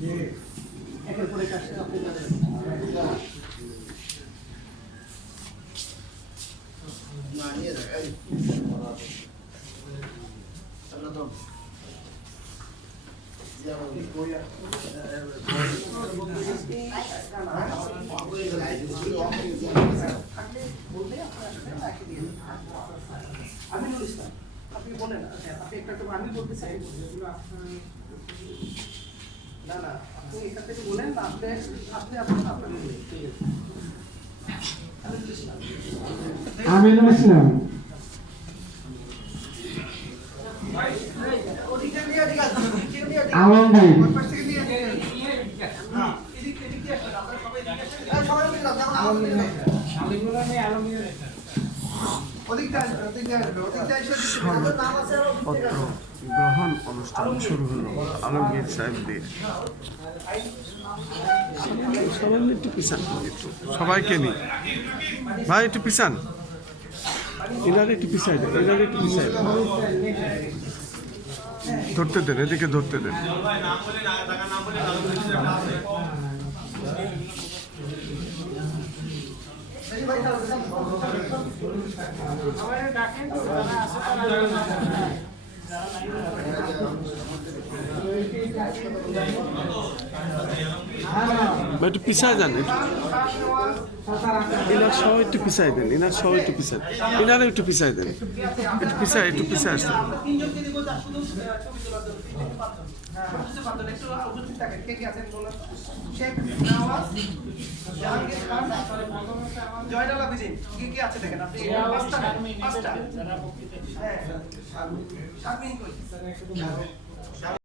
যে একের পর এক আসছে আপনি জানেন। আমিনুল ইসলাম, আপনি বলেন, আপনি একটা তো আমি বলতে চাই না না, আপনি এখান থেকে বলেন না, আপনি আপনি আপনার আমিনুল ইসলাম। আলমগীর। পত্র গ্রহণ অনুষ্ঠান শুরু হলো আলমগীর সাহেব দিয়ে। সামান্য একটু পিছান, সবাইকে নিয়ে ভাই একটু পিছান, এনারে একটু পিছাই দেন, এনারে একটু পিছাই দেন, ধরতে দেন, এদিকে ধরতে দেন। একটু পিছায় যান, এনার সহ একটু পিছাই দেন, এনার সহ একটু পিছাই, এনারও একটু পিছাই দেন, একটু পিছায় আসতেন। জয়নাল আবেদিন কি আছে দেখেন আপনি, পাঁচটা হ্যাঁ, শারমিন কই?